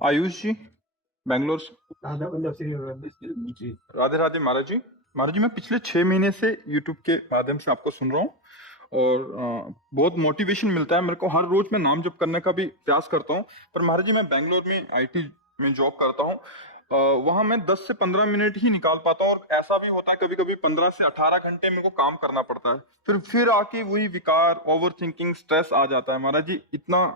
आयुष जी, बेंगलोर से। राधे राधे महाराज जी। महाराज जी, मैं पिछले 6 महीने से यूट्यूब के माध्यम से आपको सुन रहा हूँ और बहुत मोटिवेशन मिलता है मेरे को। हर रोज मैं नाम जप करने का भी प्रयास करता हूँ। पर महाराज जी, मैं बेंगलोर में आईटी में जॉब करता हूँ। वहां मैं 10 से 15 मिनट ही निकाल पाता हूँ, और ऐसा भी होता है कभी कभी 15 से 18 घंटे मेरे को काम करना पड़ता है। फिर आके वही विकार, ओवर थिंकिंग, स्ट्रेस आ जाता है। महाराज जी, इतना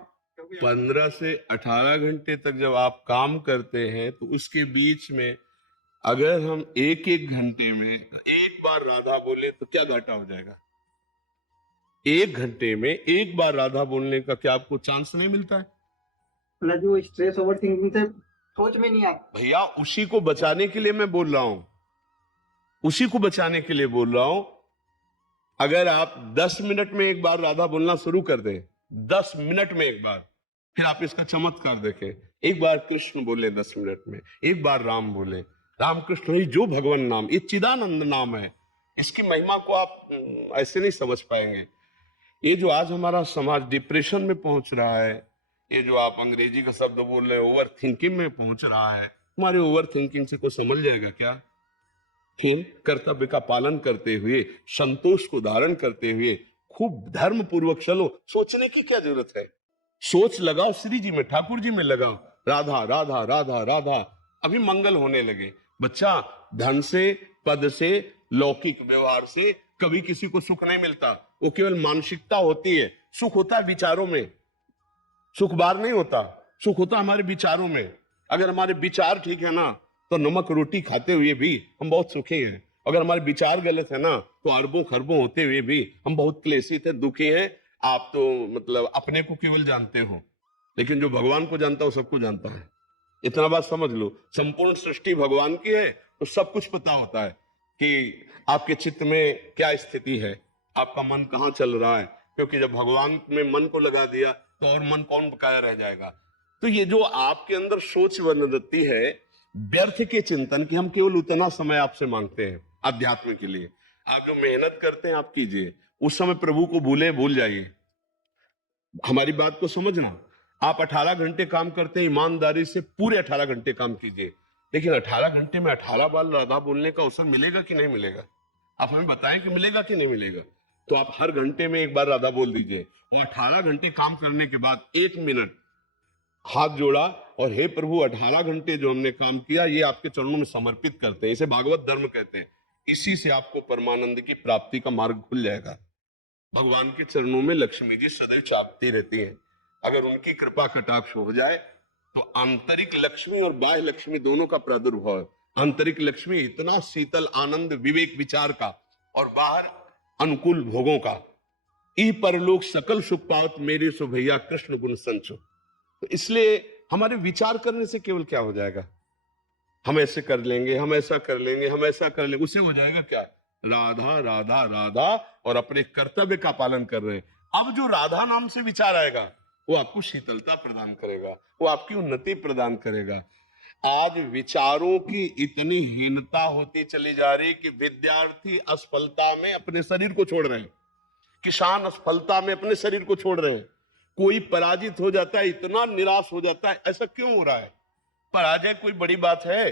15 से 18 घंटे तक जब आप काम करते हैं तो उसके बीच में अगर हम एक एक घंटे में एक बार राधा बोले तो क्या घाटा हो जाएगा? एक घंटे में एक बार राधा बोलने का क्या आपको चांस नहीं मिलता है? जो स्ट्रेस ओवर थिंकिंग से सोच में नहीं आए भैया, उसी को बचाने के लिए मैं बोल रहा हूं, उसी को बचाने के लिए बोल रहा हूं। अगर आप 10 मिनट में एक बार राधा बोलना शुरू कर दें, 10 मिनट में एक बार, फिर आप इसका चमत्कार देखें। एक बार कृष्ण बोले 10 मिनट में, एक बार राम बोले, राम कृष्ण ही जो भगवान नाम, ये चिदानंद नाम है। इसकी महिमा को आप ऐसे नहीं समझ पाएंगे। ये जो आज हमारा समाज डिप्रेशन में पहुंच रहा है, ये जो आप अंग्रेजी का शब्द बोल रहे हैं ओवर थिंकिंग में पहुंच रहा है, हमारे ओवर थिंकिंग से कोई समझ जाएगा क्या? फिर कर्तव्य का पालन करते हुए, संतोष को धारण करते हुए खूब धर्म पूर्वक चलो। सोचने की क्या जरूरत है? सोच लगाओ श्री जी में, ठाकुर जी में लगाओ, राधा राधा राधा राधा, अभी मंगल होने लगे। बच्चा, धन से, पद से, लौकिक व्यवहार से कभी किसी को सुख नहीं मिलता। वो केवल मानसिकता होती है। सुख होता है विचारों में, सुख बाहर नहीं होता। सुख होता हमारे विचारों में। अगर हमारे विचार ठीक है ना, तो नमक रोटी खाते हुए भी हम बहुत सुखी हैं। अगर हमारे विचार गलत है ना, तो अरबों खरबों होते हुए भी हम बहुत क्लेशित है, दुखी हैं। आप तो मतलब अपने को केवल जानते हो, लेकिन जो भगवान को जानता है वो सबको जानता है। इतना बात समझ लो, संपूर्ण सृष्टि भगवान की है, तो सब कुछ पता होता है कि आपके चित्त में क्या स्थिति है, आपका मन कहाँ चल रहा है। क्योंकि जब भगवान में मन को लगा दिया तो और मन कौन बकाया रह जाएगा। तो ये जो आपके अंदर सोच बनती है व्यर्थ के चिंतन की, हम केवल उतना समय आपसे मांगते हैं अध्यात्म के लिए। आप जो मेहनत करते हैं आप कीजिए, उस समय प्रभु को भूल जाइए। हमारी बात को समझना। आप 18 घंटे काम करते हैं, ईमानदारी से पूरे 18 घंटे काम कीजिए, लेकिन 18 घंटे में 18 बार राधा बोलने का अवसर मिलेगा कि नहीं मिलेगा? आप हमें बताएं कि मिलेगा कि नहीं मिलेगा। तो आप हर घंटे में एक बार राधा बोल दीजिए। 18 घंटे काम करने के बाद 1 मिनट हाथ जोड़ा और हे प्रभु, 18 घंटे जो हमने काम किया ये आपके चरणों में समर्पित करते हैं। इसे भागवत धर्म कहते हैं। इसी से आपको परमानंद की प्राप्ति का मार्ग खुल जाएगा। भगवान के चरणों में लक्ष्मी जी सदैव चापती रहती हैं। अगर उनकी कृपा कटाक्ष हो जाए तो आंतरिक लक्ष्मी और बाह्य लक्ष्मी दोनों का प्रादुर्भाव है। आंतरिक लक्ष्मी इतना शीतल आनंद विवेक विचार का, और बाहर अनुकूल भोगों का। ई परलोक सकल सुख पावत मेरे सो भैया कृष्ण गुण संचो। तो इसलिए हमारे विचार करने से केवल क्या हो जाएगा? हम ऐसे कर लेंगे, हम ऐसा कर लेंगे, हम ऐसा कर लेंगे, उससे हो जाएगा क्या? राधा राधा राधा, और अपने कर्तव्य का पालन कर रहे हैं। अब जो राधा नाम से विचार आएगा वो आपको शीतलता प्रदान करेगा, वो आपकी उन्नति प्रदान करेगा। आज विचारों की इतनी हीनता होती चली जा रही कि विद्यार्थी असफलता में अपने शरीर को छोड़ रहे हैं, किसान असफलता में अपने शरीर को छोड़ रहे हैं। कोई पराजित हो जाता है, इतना निराश हो जाता है। ऐसा क्यों हो रहा है? पराजय कोई बड़ी बात है?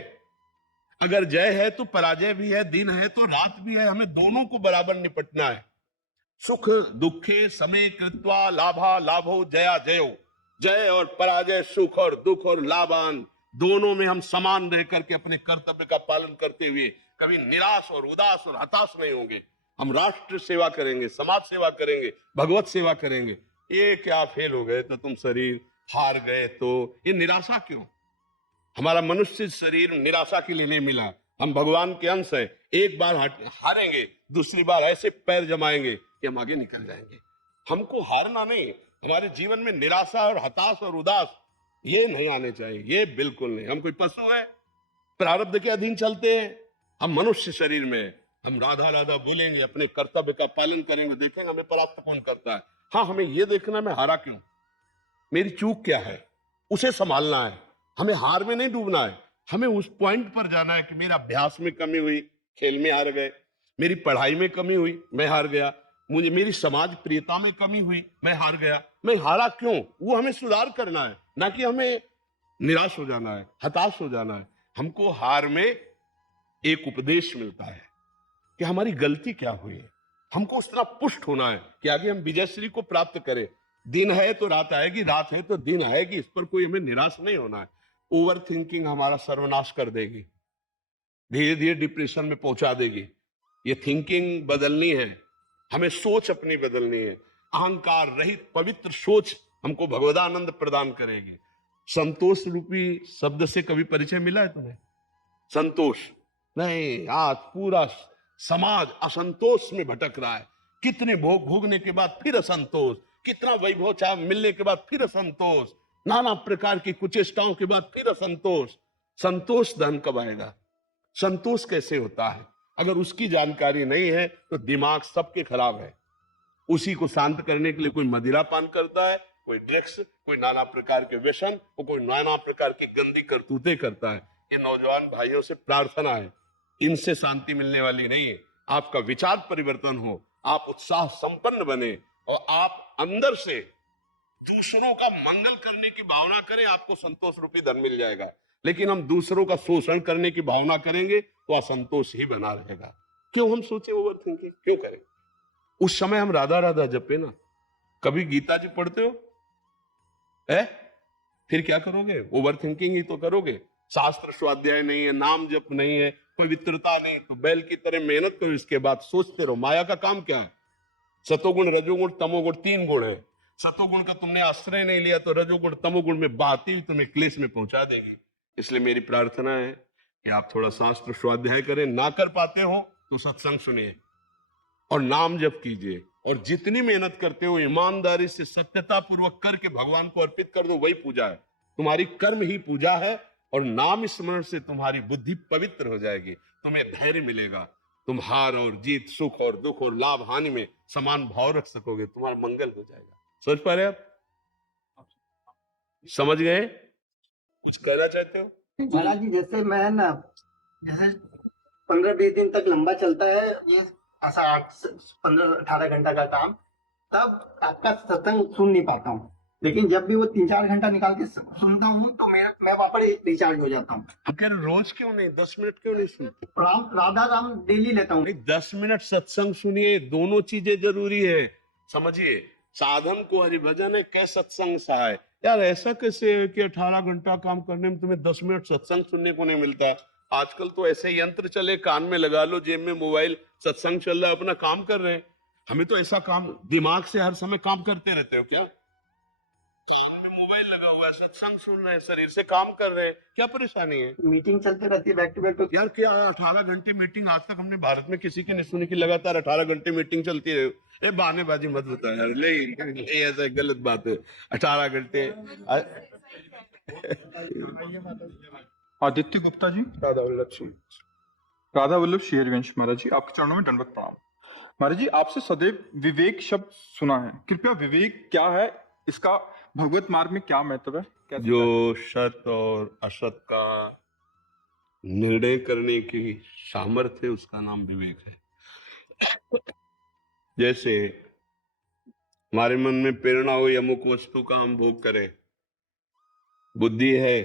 अगर जय है तो पराजय भी है, दिन है तो रात भी है। हमें दोनों को बराबर निपटना है। सुख दुखे समय कृत्वा लाभा लाभो जया जयो। जय और पराजय, सुख और दुख और लाभान, दोनों में हम समान रह करके अपने कर्तव्य का पालन करते हुए कभी निराश और उदास और हताश नहीं होंगे। हम राष्ट्र सेवा करेंगे, समाज सेवा करेंगे, भगवत सेवा करेंगे। ये क्या फेल हो गए तो तुम शरीर, हार गए तो ये निराशा क्यों? हमारा मनुष्य शरीर निराशा के लिए नहीं मिला। हम भगवान के अंश हैं। एक बार हारेंगे, दूसरी बार ऐसे पैर जमाएंगे कि हम आगे निकल जाएंगे। हमको हारना नहीं, हमारे जीवन में निराशा और हताश और उदास ये नहीं आने चाहिए, ये बिल्कुल नहीं। हम कोई पशु है, प्रारब्ध के अधीन चलते हैं। हम मनुष्य शरीर में हम राधा राधा बोलेंगे, अपने कर्तव्य का पालन करेंगे, देखेंगे हमें प्राप्त कौन करता है। हाँ, हमें ये देखना मैं हारा क्यों, मेरी चूक क्या है, उसे संभालना है। हमें हार में नहीं डूबना है। हमें उस पॉइंट पर जाना है कि मेरा अभ्यास में कमी हुई, खेल में हार गए, मेरी पढ़ाई में कमी हुई, मैं हार गया, मुझे मेरी समाज प्रियता में कमी हुई, मैं हार गया। मैं हारा क्यों, वो हमें सुधार करना है, ना कि हमें निराश हो जाना है, हताश हो जाना है। हमको हार में एक उपदेश मिलता है कि हमारी गलती क्या हुई है। हमको उस तरह पुष्ट होना है कि आगे हम विजयश्री को प्राप्त करें। दिन है तो रात आएगी, रात है तो दिन आएगी, इस पर कोई हमें निराश नहीं होना है। ओवर थिंकिंग हमारा सर्वनाश कर देगी, धीरे धीरे डिप्रेशन में पहुंचा देगी। ये थिंकिंग बदलनी है, हमें सोच अपनी बदलनी है। अहंकार रहित पवित्र सोच हमको भगवदानंद प्रदान करेगी। संतोष रूपी शब्द से कभी परिचय मिला है तुम्हें? संतोष नहीं, आज पूरा समाज असंतोष में भटक रहा है। कितने भोग भोगने के बाद फिर असंतोष, कितना वैभव चाह मिलने के बाद फिर असंतोष, नाना प्रकार की कुचेष्टाओं के बाद फिर असंतोष। संतोष धन कब आएगा? संतोष कैसे होता है? अगर उसकी जानकारी नहीं है तो दिमाग सबके खराब है। उसी को शांत करने के लिए कोई मदिरा पान करता है, कोई ड्रग्स, कोई नाना प्रकार के व्यसन और कोई नाना प्रकार की गंदी करतूतें करता है। ये नौजवान भाइयों से प्रार्थना है, इनसे शांति मिलने वाली नहीं है। आपका विचार परिवर्तन हो, आप उत्साह संपन्न बने और आप अंदर से दूसरों का मंगल करने की भावना करें, आपको संतोष रूपी धन मिल जाएगा। लेकिन हम दूसरों का शोषण करने की भावना करेंगे तो असंतोष ही बना रहेगा। क्यों हम सोचे ओवर थिंकिंग क्यों करें? उस समय हम राधा राधा जपे ना। कभी गीता जी पढ़ते हो है? फिर क्या करोगे? ओवर थिंकिंग ही तो करोगे। शास्त्र स्वाध्याय नहीं है, नाम जप नहीं है, पवित्रता नहीं, तो बैल की तरह मेहनत करो, इसके बाद सोचते रहो। माया का काम क्या है? सतोगुण रजोगुण तमोगुण 3 गुण है। सतोगुण का तुमने आश्रय नहीं लिया तो रजोगुण तमोगुण में बहती हुई तुम्हें क्लेश में पहुंचा देगी। इसलिए मेरी प्रार्थना है कि आप थोड़ा शास्त्र स्वाध्याय करें। ना कर पाते हो तो सत्संग सुनिए और नाम जप कीजिए, और जितनी मेहनत करते हो ईमानदारी से सत्यता पूर्वक करके भगवान को अर्पित कर दो। वही पूजा है, तुम्हारी कर्म ही पूजा है। और नाम स्मरण से तुम्हारी बुद्धि पवित्र हो जाएगी, तुम्हें धैर्य मिलेगा। तुम हार और जीत, सुख और दुख और लाभ हानि में समान भाव रख सकोगे, तुम्हारा मंगल हो जाएगा। सोच पा रहे आप? समझ गए? कुछ कहना चाहते हो? महाराज जी, जैसे मैं ना, जैसे 15-20 दिन तक लंबा चलता है ये ऐसा 15-18 घंटा का काम, तब आपका सत्संग सुन नहीं पाता हूँ। लेकिन जब भी वो 3-4 घंटा निकाल के सुनता हूँ तो मैं वहां पर रिचार्ज हो जाता हूँ। अगर रोज क्यों नहीं, 10 मिनट क्यों नहीं सुनते? राधा राम डेली लेता हूँ। 10 मिनट सत्संग सुनिए, दोनों चीजें जरूरी है। समझिए, साधन को हरिभजन है, कै सत्संग सहाय। यार ऐसा कैसे है कि 18 घंटा काम करने में तुम्हें 10 मिनट सत्संग सुनने को नहीं मिलता? आजकल तो ऐसे यंत्र चले, कान में लगा लो, जेब में मोबाइल, सत्संग चल रहा है, अपना काम कर रहे हैं। हमें तो ऐसा काम, दिमाग से हर समय काम करते रहते हो क्या? मोबाइल लगा हुआ है, सत्संग सुन रहे हैं, शरीर से काम कर रहे हैं, क्या परेशानी है? मीटिंग चलते रहती है बैक टू बैक। यार क्या 18 घंटे मीटिंग आज तक हमने भारत में किसी की नहीं सुनी कि लगातार 18 घंटे मीटिंग चलती रहे। ए बहानेबाजी मत बता यार, ले ऐसा गलत बात है। 18 घंटे। आदित्य गुप्ता जी, राधा वल्लभ सिंह। राधा वल्लभ श्री हरिवंश महाराज जी, आपके चरणों में दंडवत प्रणाम। महाराज जी, आपसे सदैव विवेक शब्द सुना है, कृपया विवेक क्या है, इसका भगवत मार्ग में क्या महत्व है? कैसे जो सत और असत का निर्णय करने की सामर्थ्य है, उसका नाम विवेक है। जैसे हमारे मन में प्रेरणा हो अमुक वस्तु का हम भोग करें, बुद्धि है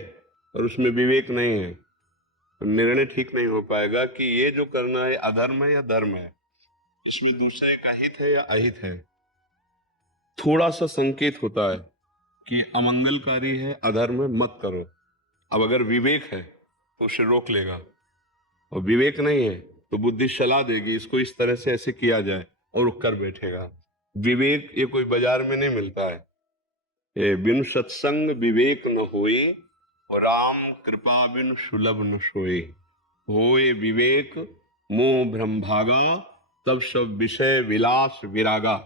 और उसमें विवेक नहीं है, तो निर्णय ठीक नहीं हो पाएगा कि ये जो करना है अधर्म है या धर्म है, इसमें दूसरे का हित है या अहित है। थोड़ा सा संकेत होता है कि अमंगलकारी है, अधर्म है, मत करो। अब अगर विवेक है तो उसे रोक लेगा, और विवेक नहीं है तो बुद्धि सलाह देगी इसको इस तरह से ऐसे किया जाए, और वो कर बैठेगा। विवेक ये कोई बाजार में नहीं मिलता है। ये बिन सत्संग विवेक न होए, और राम कृपा बिन सुलभ न सोए। होए विवेक मोह भ्रम भागा, तब सब विषय विलास विरागा।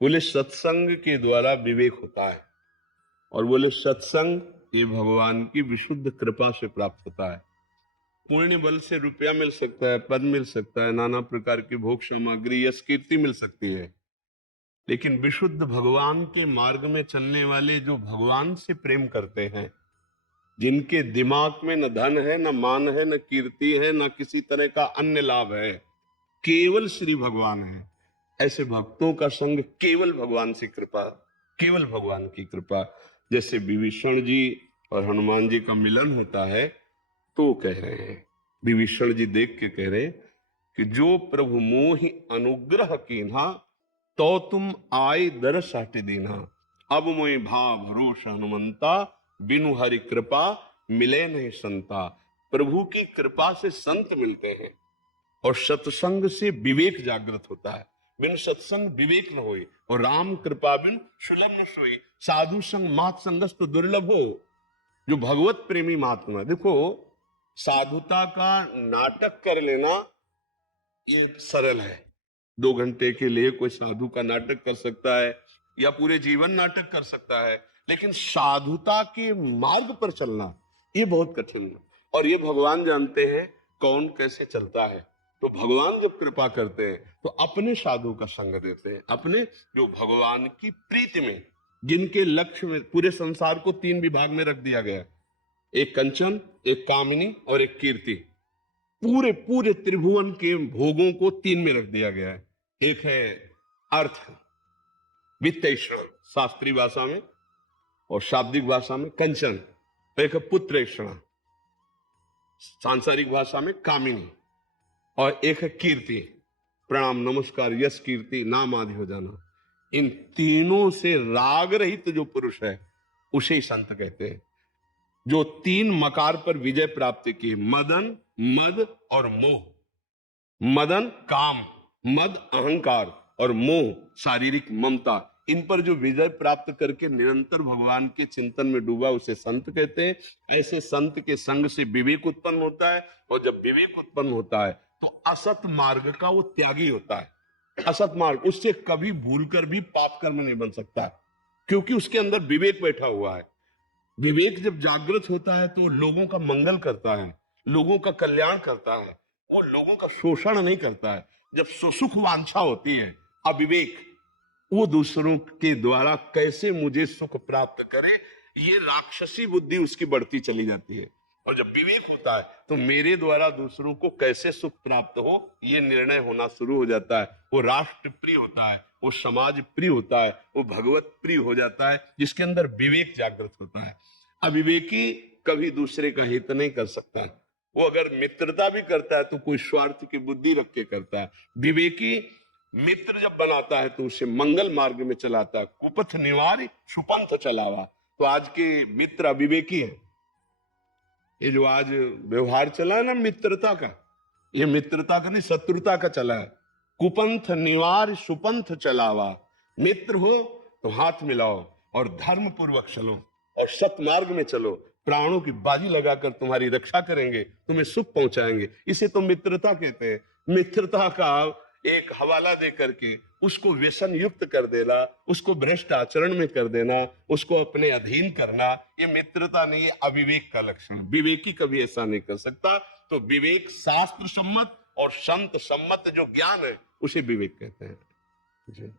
बोले सत्संग के द्वारा विवेक होता है, और बोले सत्संग ये भगवान की विशुद्ध कृपा से प्राप्त होता है। पुण्य बल से रुपया मिल सकता है, पद मिल सकता है, नाना प्रकार की भोग सामग्री, यश कीर्ति मिल सकती है, लेकिन विशुद्ध भगवान के मार्ग में चलने वाले जो भगवान से प्रेम करते हैं, जिनके दिमाग में न धन है, न मान है, न कीर्ति है, न किसी तरह का अन्य लाभ है, केवल श्री भगवान है, ऐसे भक्तों का संग केवल भगवान से कृपा, केवल भगवान की कृपा। जैसे विभीषण जी और हनुमान जी का मिलन होता है तो कह रहे हैं, विभीषण जी देख के कह रहे हैं कि जो प्रभु मोहि अनुग्रह कीन्हा तो तुम आए दरस हटि दीन्हा। अब मोहि भाव भरोस हनुमंता बिनु हरि कृपा मिले नहीं संता। प्रभु की कृपा से संत मिलते हैं और सत्संग से विवेक जागृत होता है। बिन सत्संग विवेक न होए और राम कृपा बिन सुलभ न सोई। साधु संग मात संगस्त दुर्लभ हो। जो भगवत प्रेमी महात्मा, देखो साधुता का नाटक कर लेना ये सरल है। 2 घंटे के लिए कोई साधु का नाटक कर सकता है या पूरे जीवन नाटक कर सकता है, लेकिन साधुता के मार्ग पर चलना ये बहुत कठिन है। और ये भगवान जानते हैं कौन कैसे चलता है। तो भगवान जब कृपा करते हैं तो अपने साधु का संग देते हैं, अपने जो भगवान की प्रीति में, जिनके लक्ष्य में पूरे संसार को 3 विभाग में रख दिया गया है, एक कंचन, एक कामिनी और एक कीर्ति। पूरे पूरे त्रिभुवन के भोगों को 3 में रख दिया गया है। एक है अर्थ, वित्तैषणा शास्त्रीय भाषा में, और शाब्दिक भाषा में कंचन। एक है पुत्रैषणा सांसारिक भाषा में कामिनी, और एक है कीर्ति, प्रणाम नमस्कार यश कीर्ति नाम आदि हो जाना। इन तीनों से राग रहित जो पुरुष है उसे ही संत कहते हैं। जो 3 मकार पर विजय प्राप्त की, मदन, मद और मोह। मदन काम, मद अहंकार और मोह शारीरिक ममता, इन पर जो विजय प्राप्त करके निरंतर भगवान के चिंतन में डूबा उसे संत कहते हैं। ऐसे संत के संग से विवेक उत्पन्न होता है, और जब विवेक उत्पन्न होता है तो असत मार्ग का वो त्यागी होता है। असत मार्ग, उससे कभी भूलकर भी पाप कर्म नहीं बन सकता है, क्योंकि उसके अंदर विवेक बैठा हुआ है। विवेक जब जागृत होता है तो लोगों का मंगल करता है, लोगों का कल्याण करता है, वो लोगों का शोषण नहीं करता है। जब सुख वांछा होती है, अविवेक, वो दूसरों के द्वारा कैसे मुझे सुख प्राप्त करे, ये राक्षसी बुद्धि उसकी बढ़ती चली जाती है। और जब विवेक होता है तो मेरे द्वारा दूसरों को कैसे सुख प्राप्त हो, ये निर्णय होना शुरू हो जाता है। वो राष्ट्र प्रिय होता है, वो समाज प्रिय होता है, वो भगवत प्रिय हो जाता है, जिसके अंदर विवेक जागृत होता है। अविवेकी कभी दूसरे का हित नहीं कर सकता है। वो अगर मित्रता भी करता है तो कोई स्वार्थ की बुद्धि रख के करता है। विवेकी मित्र जब बनाता है तो उसे मंगल मार्ग में चलाता है। कुपथ निवार सुपंथ चलावा। तो आज के मित्र अविवेकी है। ये जो आज व्यवहार चला है ना मित्रता का, ये मित्रता का नहीं शत्रुता का चला है। कुपंथ निवार सुपंथ चलावा। मित्र हो तो हाथ मिलाओ और धर्म पूर्वक चलो और सतमार्ग में चलो। प्राणों की बाजी लगाकर तुम्हारी रक्षा करेंगे, तुम्हें सुख पहुंचाएंगे। इसे तो मित्रता कहते हैं। मित्रता का एक हवाला दे करके उसको व्यसन युक्त कर देना, उसको भ्रष्ट आचरण में कर देना, उसको अपने अधीन करना, ये मित्रता नहीं, ये अविवेक का लक्षण। विवेकी कभी ऐसा नहीं कर सकता। तो विवेक शास्त्र सम्मत और संत सम्मत जो ज्ञान है उसे विवेक कहते हैं। जी।